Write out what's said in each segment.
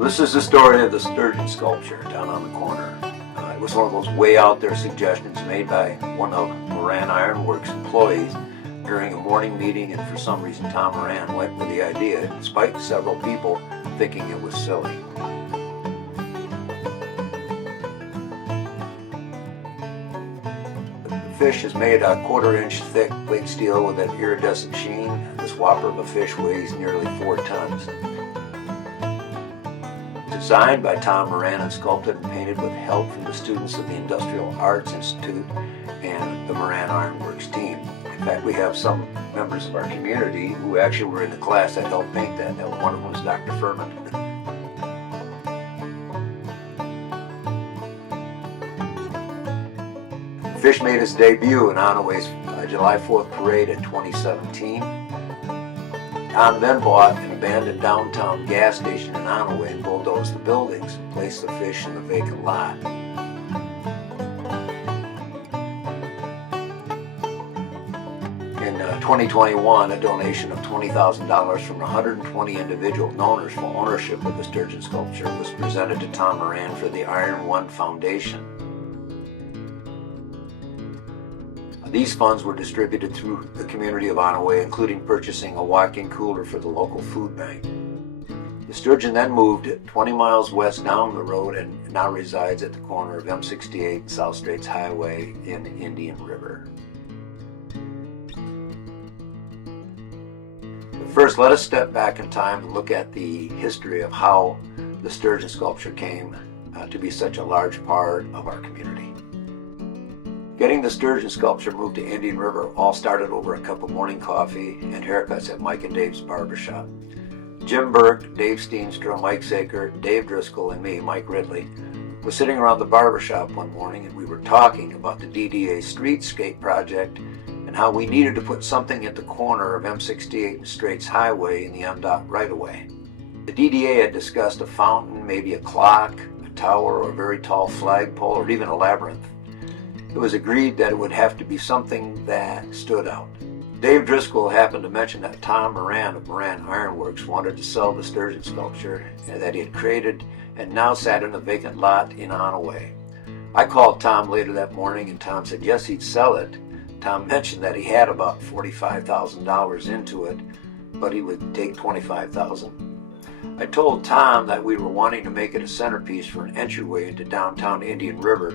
So this is the story of the Sturgeon Sculpture down on the corner. It was one of those way out there suggestions made by one of Moran Iron Works employees during a morning meeting, and for some reason Tom Moran went with the idea, despite several people thinking it was silly. The fish is made a 1/4 inch thick plate steel with an iridescent sheen. This whopper of a fish weighs nearly 4 tons. Designed by Tom Moran and sculpted and painted with help from the students of the Industrial Arts Institute and the Moran Iron Works team. In fact, we have some members of our community who actually were in the class that helped paint that. One of them was Dr. Furman. The fish made its debut in Onaway's July 4th parade in 2017. Tom then bought an abandoned downtown gas station in Onaway and bulldozed the buildings and placed the fish in the vacant lot. In 2021, a donation of $20,000 from 120 individual donors for ownership of the Sturgeon Sculpture was presented to Tom Moran for the Iron One Foundation. These funds were distributed through the community of Onaway, including purchasing a walk-in cooler for the local food bank. The Sturgeon then moved 20 miles west down the road and now resides at the corner of M68 and South Straits Highway in Indian River. But first, let us step back in time and look at the history of how the Sturgeon Sculpture came to be such a large part of our community. Getting the Sturgeon Sculpture moved to Indian River all started over a cup of morning coffee and haircuts at Mike and Dave's barbershop. Jim Burke, Dave Steenstra, Mike Saker, Dave Driscoll, and me, Mike Ridley, were sitting around the barbershop one morning, and we were talking about the DDA streetscape project and how we needed to put something at the corner of M68 and Straits Highway in the MDOT right-of-way. The DDA had discussed a fountain, maybe a clock, a tower, or a very tall flagpole, or even a labyrinth. It was agreed that it would have to be something that stood out. Dave Driscoll happened to mention that Tom Moran of Moran Iron Works wanted to sell the Sturgeon Sculpture that he had created and now sat in a vacant lot in Onaway. I called Tom later that morning and Tom said yes, he'd sell it. Tom mentioned that he had about $45,000 into it, but he would take $25,000. I told Tom that we were wanting to make it a centerpiece for an entryway into downtown Indian River,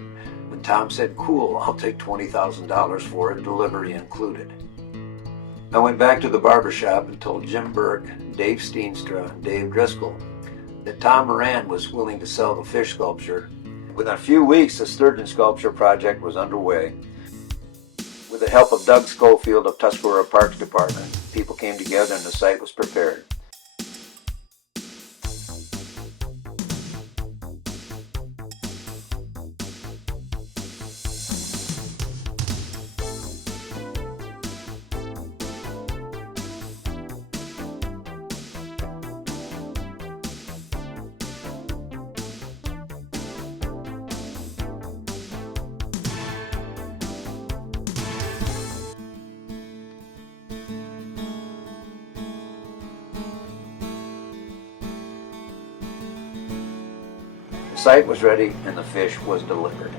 and Tom said, "Cool, I'll take $20,000 for it, delivery included." I went back to the barbershop and told Jim Burke, Dave Steenstra, and Dave Driscoll that Tom Moran was willing to sell the fish sculpture. Within a few weeks, the Sturgeon Sculpture project was underway. With the help of Doug Schofield of Tuscarora Parks Department, people came together and the site was prepared. The site was ready and the fish was delivered.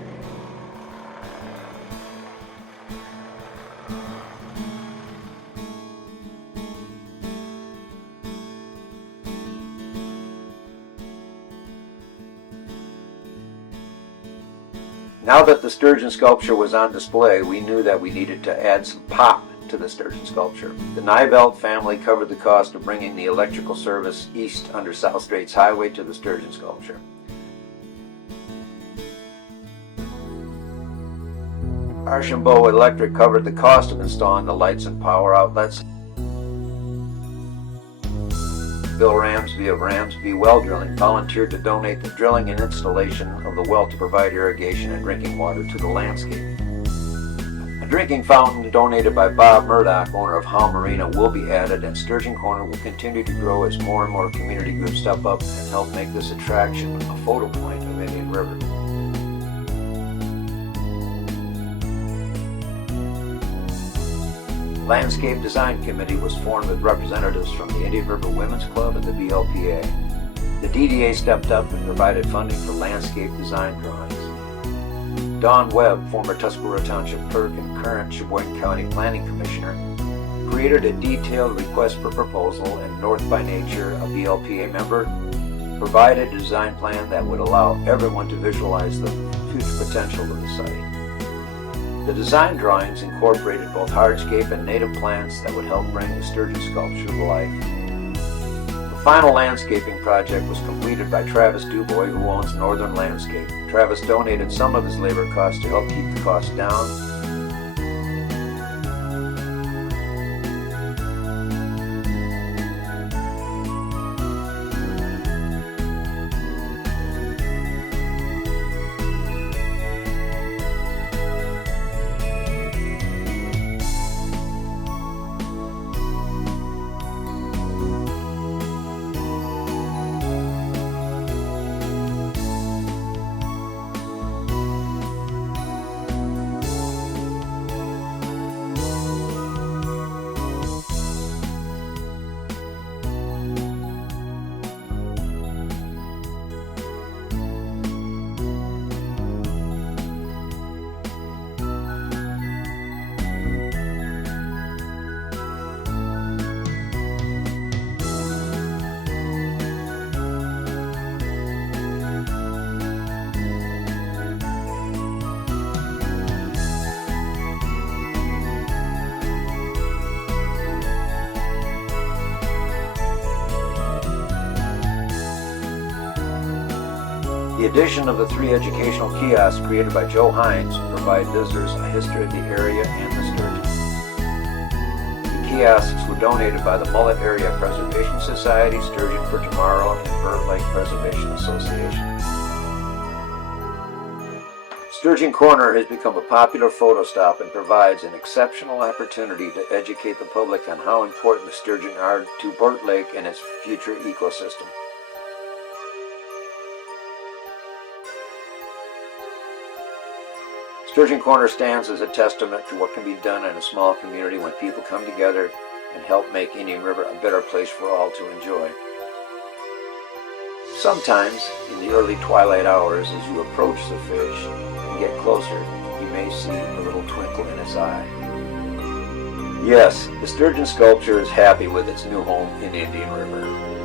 Now that the Sturgeon Sculpture was on display, we knew that we needed to add some pop to the Sturgeon Sculpture. The Nivelt family covered the cost of bringing the electrical service east under South Straits Highway to the Sturgeon Sculpture. Archambault Electric covered the cost of installing the lights and power outlets. Bill Ramsby of Ramsby Well Drilling volunteered to donate the drilling and installation of the well to provide irrigation and drinking water to the landscape. A drinking fountain donated by Bob Murdoch, owner of Howe Marina, will be added, and Sturgeon Corner will continue to grow as more and more community groups step up and help make this attraction a photo point of Indian River. Landscape Design Committee was formed with representatives from the Indian River Women's Club and the BLPA. The DDA stepped up and provided funding for landscape design drawings. Don Webb, former Tuscarora Township clerk and current Sheboygan County Planning Commissioner, created a detailed request for proposal, and North by Nature, a BLPA member, provided a design plan that would allow everyone to visualize the future potential of the site. The design drawings incorporated both hardscape and native plants that would help bring the Sturgeon Sculpture to life. The final landscaping project was completed by Travis Dubois, who owns Northern Landscape. Travis donated some of his labor costs to help keep the costs down. The addition of the 3 educational kiosks created by Joe Hines provide visitors a history of the area and the sturgeon. The kiosks were donated by the Mullet Area Preservation Society, Sturgeon for Tomorrow, and Bird Lake Preservation Association. Sturgeon Corner has become a popular photo stop and provides an exceptional opportunity to educate the public on how important the sturgeon are to Bird Lake and its future ecosystem. Sturgeon Corner stands as a testament to what can be done in a small community when people come together and help make Indian River a better place for all to enjoy. Sometimes, in the early twilight hours, as you approach the fish and get closer, you may see a little twinkle in its eye. Yes, the Sturgeon Sculpture is happy with its new home in Indian River.